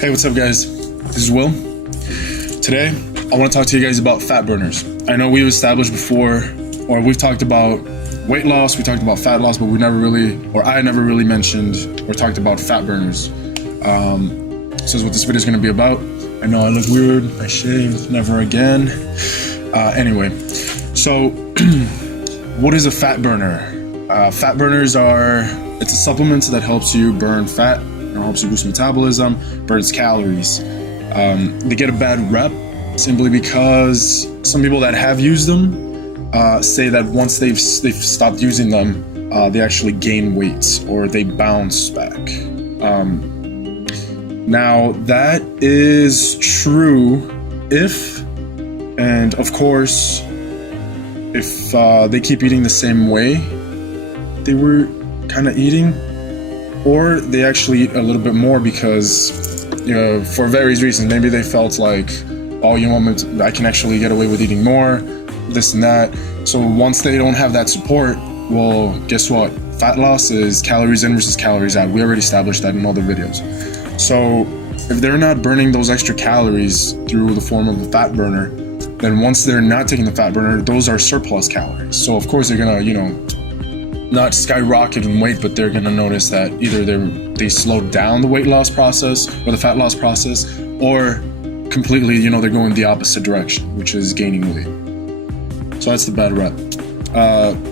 Hey, what's up guys? This is Will. Today, I want to talk to you guys about fat burners. I know we've established before, or we've talked about weight loss, we talked about fat loss, but I never really mentioned or talked about fat burners. So that's what this video is going to be about. I know I look weird, I shaved, never again. Anyway, so what is a fat burner? Fat burners it's a supplement that helps you burn fat. It helps you boost metabolism, burns calories. They get a bad rep simply because some people that have used them say that once they've stopped using them, they actually gain weight or they bounce back. Now that is true if, and of course, if they keep eating the same way they were kind of eating, or they actually eat a little bit more because, for various reasons. Maybe they felt like, oh, I can actually get away with eating more, this and that. So once they don't have that support, well, guess what? Fat loss is calories in versus calories out. We already established that in other videos. So if they're not burning those extra calories through the form of a fat burner, then once they're not taking the fat burner, those are surplus calories. So of course they're gonna, not skyrocket in weight, but they're gonna notice that either they slowed down the weight loss process or the fat loss process, or completely, they're going the opposite direction, which is gaining weight. So that's the bad rep.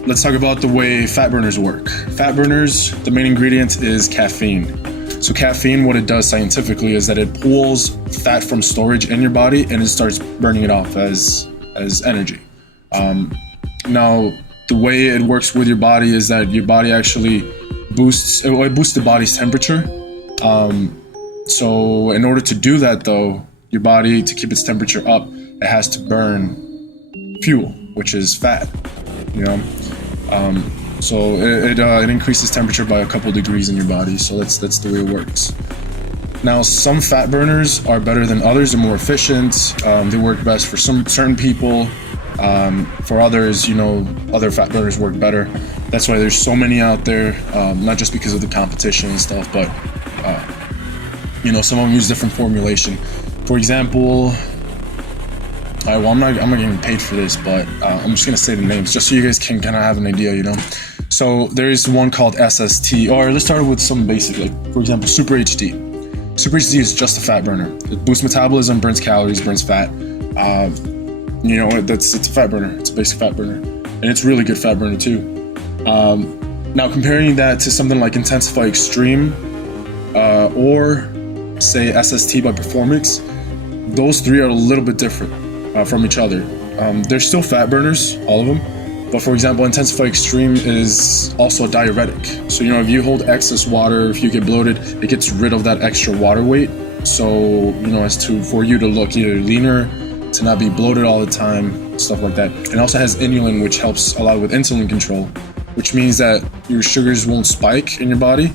Let's talk about the way fat burners work. Fat burners, the main ingredient is caffeine. So caffeine, what it does scientifically is that it pulls fat from storage in your body and it starts burning it off as energy. Now, the way it works with your body is that your body actually boosts the body's temperature. So in order to do that though, your body, to keep its temperature up, it has to burn fuel, which is fat, So it increases temperature by a couple degrees in your body. So that's the way it works. Now, some fat burners are better than others. They're more efficient. They work best for some certain people. For others, other fat burners work better. That's why there's so many out there, not just because of the competition and stuff, but, some of them use different formulation. For example, I'm not getting paid for this, but I'm just going to say the names just so you guys can kind of have an idea, So there's one called SST, or let's start with some basic, like, for example, Super HD. Super HD is just a fat burner. It boosts metabolism, burns calories, burns fat. It's a fat burner. It's a basic fat burner, and it's really good fat burner too. Now comparing that to something like Intensify Extreme, or say SST by Performix, those three are a little bit different from each other. They're still fat burners, all of them, but for example, Intensify Extreme is also a diuretic. So if you hold excess water, if you get bloated, it gets rid of that extra water weight. So for you to look either leaner, to not be bloated all the time, stuff like that. It also has inulin, which helps a lot with insulin control, which means that your sugars won't spike in your body.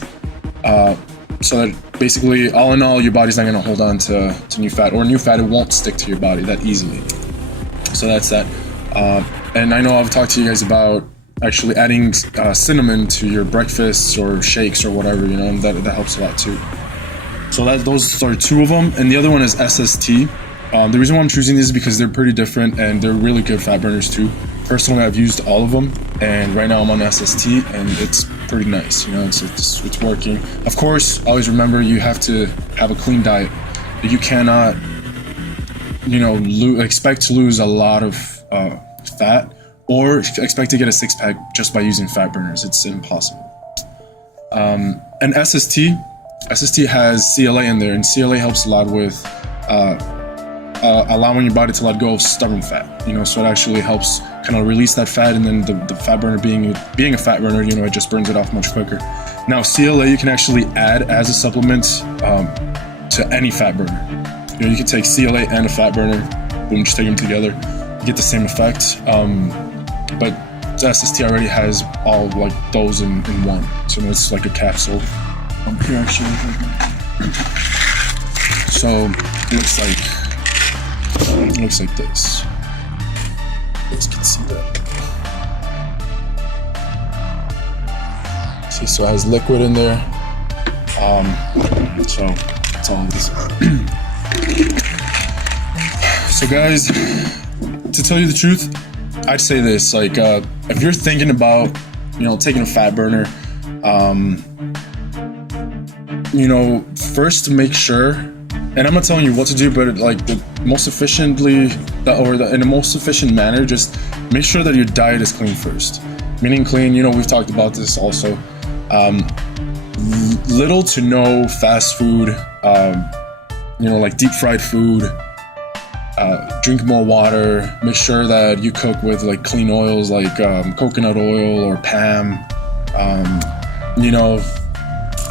So that basically, all in all, your body's not going to hold on to new fat, or new fat, it won't stick to your body that easily. So that's that. And I know I've talked to you guys about actually adding cinnamon to your breakfasts or shakes or whatever, and that helps a lot too. So those are two of them, and the other one is SST. The reason why I'm choosing these is because they're pretty different and they're really good fat burners too. Personally, I've used all of them, and right now I'm on SST, and it's pretty nice. It's working. Of course, always remember you have to have a clean diet. You cannot, expect to lose a lot of fat or expect to get a six-pack just by using fat burners. It's impossible. And SST has CLA in there, and CLA helps a lot with allowing your body to let go of stubborn fat, so it actually helps kind of release that fat, and then the fat burner being a fat burner, it just burns it off much quicker. Now, CLA you can actually add as a supplement to any fat burner. You can take CLA and a fat burner, boom, just take them together, you get the same effect. But the SST already has all like those in one, so it's like a capsule. Here actually, so it looks like this. You guys can see that. See, so it has liquid in there. So That's all it is. So guys, to tell you the truth, I'd say this, like, if you're thinking about, you know, taking a fat burner, you know, first make sure, and I'm not telling you what to do, but like the most efficiently, in the most efficient manner, just make sure that your diet is clean first. Meaning clean, you know, we've talked about this also. Little to no fast food, you know, like deep fried food. Drink more water. Make sure that you cook with like clean oils, like coconut oil or palm. You know,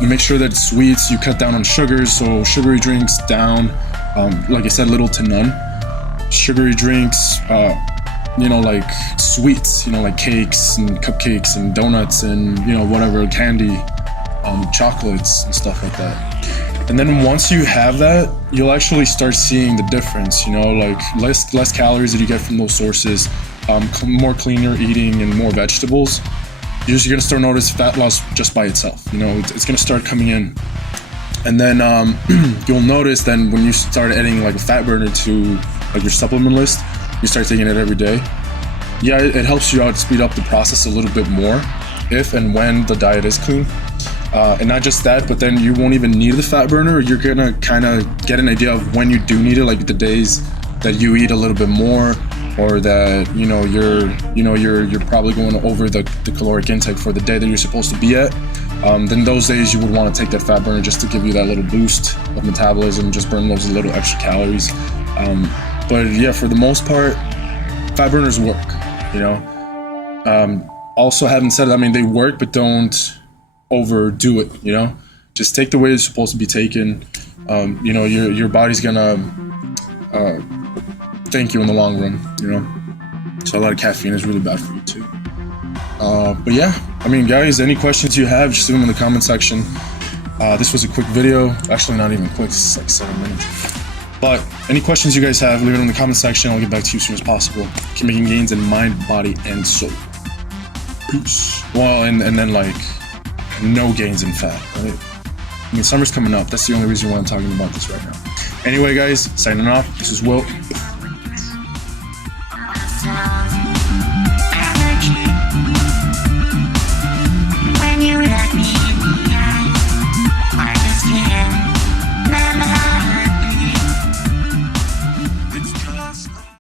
make sure that sweets, you cut down on sugars, so sugary drinks down. Like I said, little to none. Sugary drinks, you know, like sweets, you know, like cakes and cupcakes and donuts and, you know, whatever, candy, chocolates and stuff like that. And then once you have that, you'll actually start seeing the difference, you know, like less calories that you get from those sources, more cleaner eating and more vegetables. You're gonna start notice fat loss just by itself, you know, it's gonna start coming in. And then you'll notice then when you start adding like a fat burner to like your supplement list, you start taking it every day. Yeah, it helps you out, speed up the process a little bit more if and when the diet is clean. And not just that, but then you won't even need the fat burner. You're gonna kind of get an idea of when you do need it, like the days that you eat a little bit more, or that you're probably going over the caloric intake for the day that you're supposed to be at. Then those days you would want to take that fat burner just to give you that little boost of metabolism, just burn those little extra calories. But yeah, for the most part, fat burners work. You know. Also, having said that, I mean they work, but don't overdo it, you know. Just take the way it's supposed to be taken. You know, your body's gonna thank you in the long run, you know. So a lot of caffeine is really bad for you too. But yeah, I mean guys, any questions you have, just leave them in the comment section. This was a quick video, actually not even quick, it's like 7 minutes. But any questions you guys have, leave it in the comment section. I'll get back to you as soon as possible. Keep making gains in mind, body, and soul. Peace. Well, and then like no gains in fat, right? I mean, summer's coming up. That's the only reason why I'm talking about this right now. Anyway, guys, signing off. This is Will.